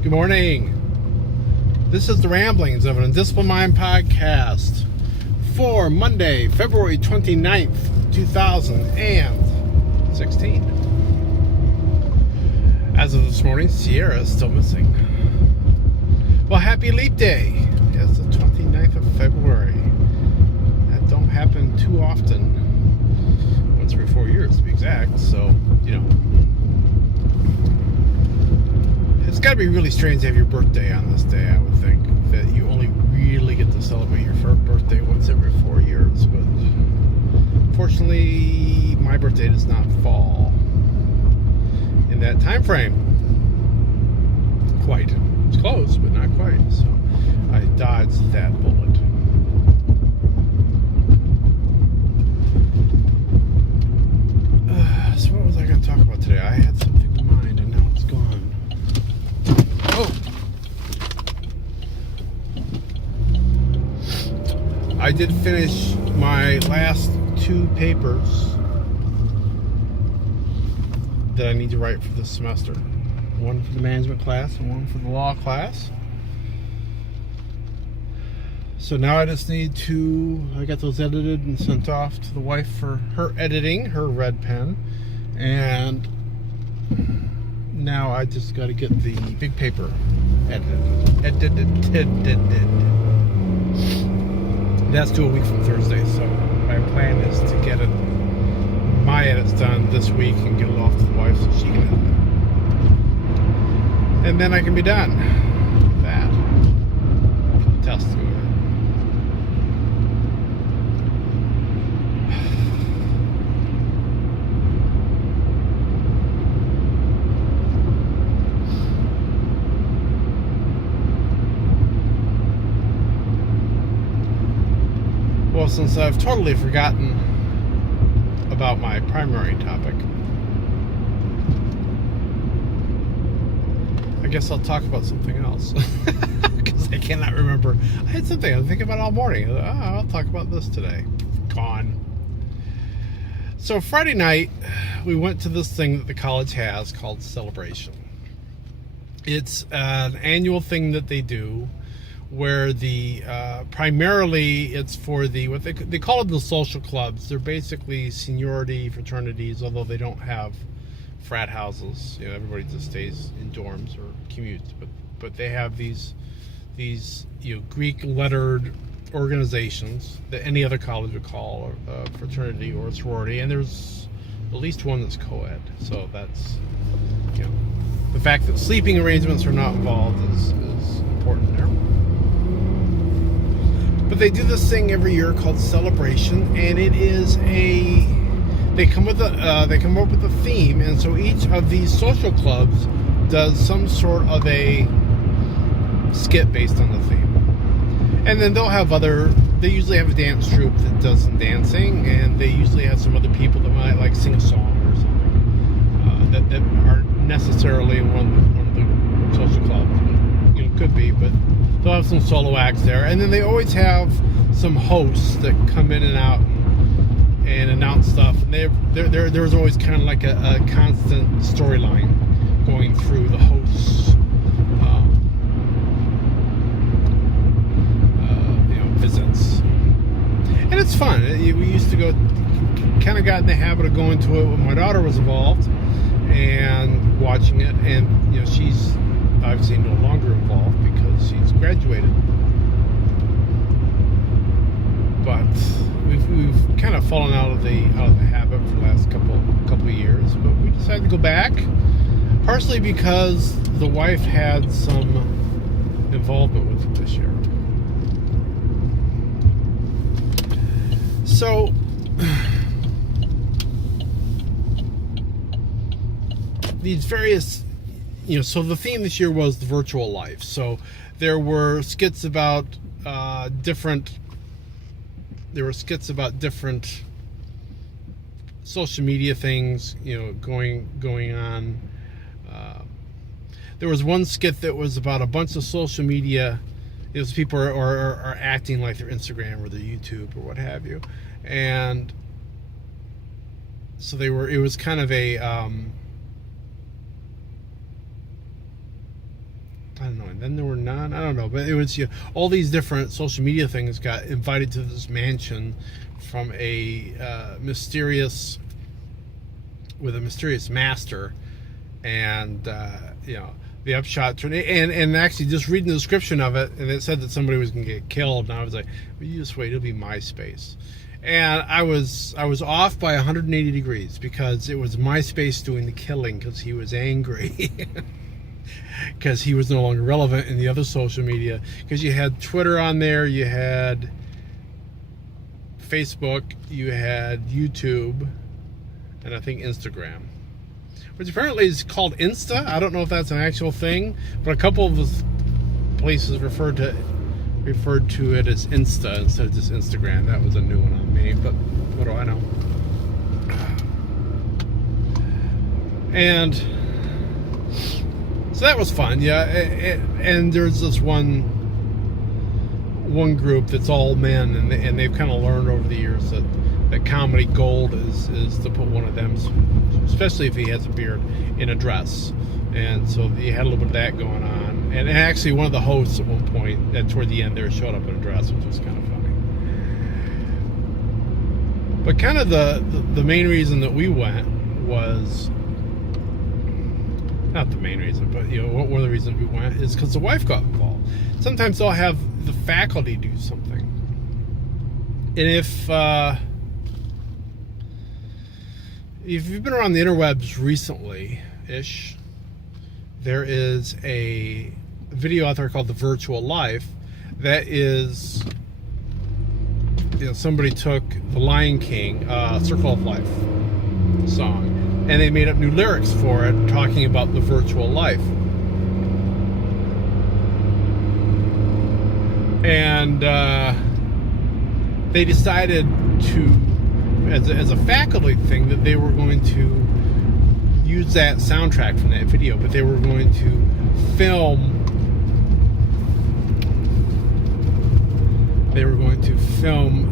Good morning. This is the Ramblings of an Undisciplined Mind podcast for Monday, February 29th, 2016. As of this morning, Sierra is still missing. Well, happy leap day. Yes, the 29th of February. That don't happen too often. Once every 4 years to be exact, so, it's got to be really strange to have your birthday on this day, I would think. That you only really get to celebrate your first birthday once every 4 years. But fortunately, my birthday does not fall in that time frame. Quite. It's close, but not quite. So I dodged that bullet. So what was I going to talk about today? I had something in mind, and now it's gone. Oh! I did finish my last 2 papers that I need to write for this semester. One for the management class and one for the law class. So now I just need to, I got those edited and sent off to the wife for her editing, her red pen. And now I just got to get the big paper edited. That's due a week from Thursday, so my plan is to get my edits done this week and get it off to the wife so she can edit it. And then I can be done with that. Test it. Well, since I've totally forgotten about my primary topic, I guess I'll talk about something else. Because I cannot remember. I had something I was thinking about all morning. I'll talk about this today. Gone. So Friday night, we went to this thing that the college has called Celebration. It's an annual thing that they do, where the primarily it's for the what they call it the social clubs. They're basically seniority fraternities, although they don't have frat houses. Everybody just stays in dorms or commutes. But they have these Greek lettered organizations that any other college would call a fraternity or a sorority, and there's at least one that's co-ed. So that's the fact that sleeping arrangements are not involved is important there. But they do this thing every year called Celebration, and it is they come up with a theme, and so each of these social clubs does some sort of a skit based on the theme. And then they'll have they usually have a dance troupe that does some dancing, and they usually have some other people that might sing a song or something that aren't necessarily one of the social clubs. Could be, but they'll have some solo acts there, and then they always have some hosts that come in and out and announce stuff. And there's always kind of like a constant storyline going through the hosts' visits, and it's fun. We used to go, kind of got in the habit of going to it when my daughter was involved and watching it, and she's obviously no longer involved because she's graduated. But we've kind of fallen out of the habit for the last couple of years. But we decided to go back, partially because the wife had some involvement with it this year. So these various so the theme this year was the virtual life. So there were skits about different social media things, going on. There was one skit that was about a bunch of social media. It was people are acting like their Instagram or their YouTube or what have you, and so it was kind of a I don't know, and then there were none. I don't know, but it was all these different social media things got invited to this mansion from a mysterious master, and the upshot turned, and actually just reading the description of it, and it said that somebody was going to get killed, and I was like, well, you just wait, it'll be MySpace. And I was off by 180 degrees because it was MySpace doing the killing because he was angry. Because he was no longer relevant in the other social media. Because you had Twitter on there, you had Facebook, you had YouTube, and I think Instagram, which apparently is called Insta. I don't know if that's an actual thing, but a couple of the places referred to it as Insta instead of just Instagram. That was a new one on me, but what do I know? And so that was fun, yeah. And there's this one group that's all men, and they've kind of learned over the years that comedy gold is to put one of them, especially if he has a beard, in a dress. And so you had a little bit of that going on. And actually, one of the hosts at one point, toward the end there, showed up in a dress, which was kind of funny. But kind of the main reason that we went was, not the main reason, but one of the reasons we went is because the wife got involved. Sometimes they'll have the faculty do something, and if you've been around the interwebs recently-ish, there is a video out there called The Virtual Life that is, somebody took the Lion King, Circle of Life song, and they made up new lyrics for it talking about the virtual life. And they decided to, as a faculty thing, that they were going to use that soundtrack from that video, but they were going to film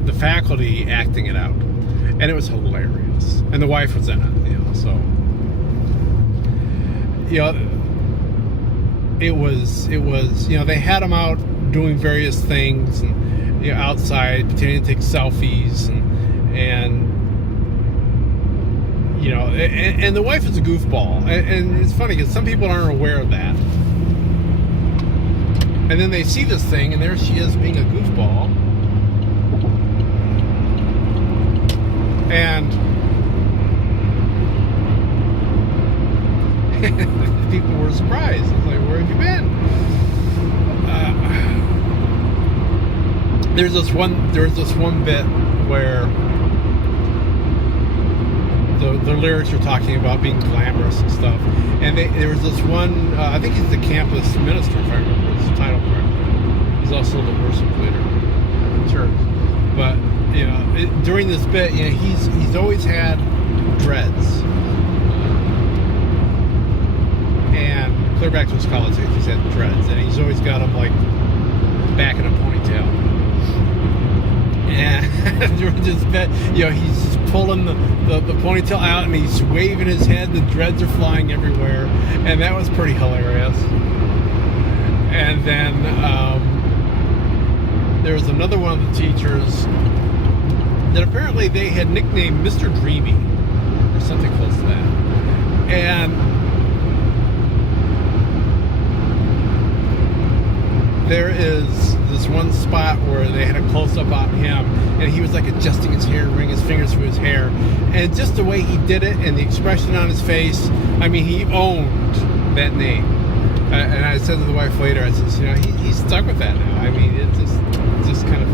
the faculty acting it out. And it was hilarious. And the wife was in it, so it was they had them out doing various things, and outside pretending to take selfies, and the wife is a goofball, and it's funny because some people aren't aware of that, and then they see this thing, and there she is being a goofball, and people were surprised. I was like, where have you been? There's this one bit where the lyrics are talking about being glamorous and stuff, and there was this one, I think he's the campus minister, if I remember his title correctly. He's also the worship leader at the church. But during this bit, he's always had dreads. And clear back to his college days, he's had dreads, and he's always got them like back in a ponytail. And during this bit, he's just pulling the ponytail out, and he's waving his head, and the dreads are flying everywhere, and that was pretty hilarious. And then there was another one of the teachers that apparently they had nicknamed Mr. Dreamy, or something close to that. And there is this one spot where they had a close-up on him, and he was like adjusting his hair, running his fingers through his hair, and just the way he did it and the expression on his face, I mean, he owned that name. And I said to the wife later, I said, he's stuck with that now. I mean, it just kind of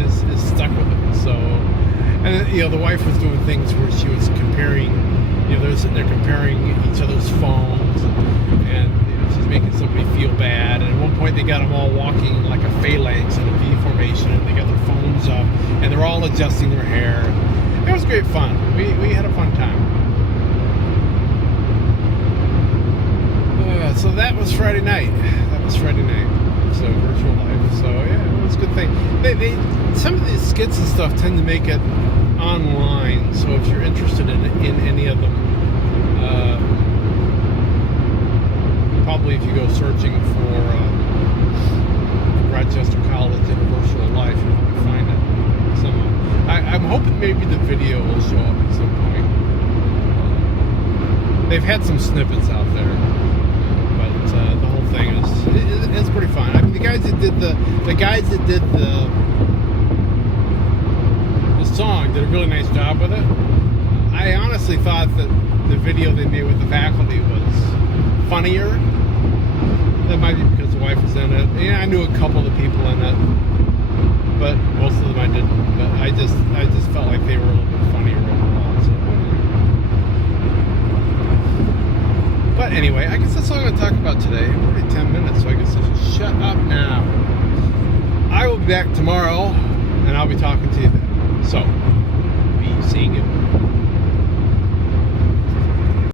is stuck with it. So, and the wife was doing things where she was comparing, they're sitting there comparing each other's phones, and she's making somebody feel bad. And at one point, they got them all walking like a phalanx in a V formation, and they got their phones up, and they're all adjusting their hair. It was great fun. We had a fun time. So that was Friday night. So virtual life. So yeah, it was a good thing. They some of these skits and stuff tend to make it online. So if you're interested in any of them, probably, if you go searching for Rochester College and a Virtual Life, you'll probably find it. I'm hoping maybe the video will show up at some point. They've had some snippets out there, but the whole thing is pretty fun. I mean, the guys that did the song did a really nice job with it. I honestly thought that the video they made with the faculty was funnier. That might be because the wife was in it. Yeah, I knew a couple of the people in it, but most of them I didn't. But I just felt like they were a little bit funnier overall. So. But anyway, I guess that's all I'm going to talk about today. I'm already 10 minutes, so I guess I should shut up now. I will be back tomorrow, and I'll be talking to you then. So, be seeing you.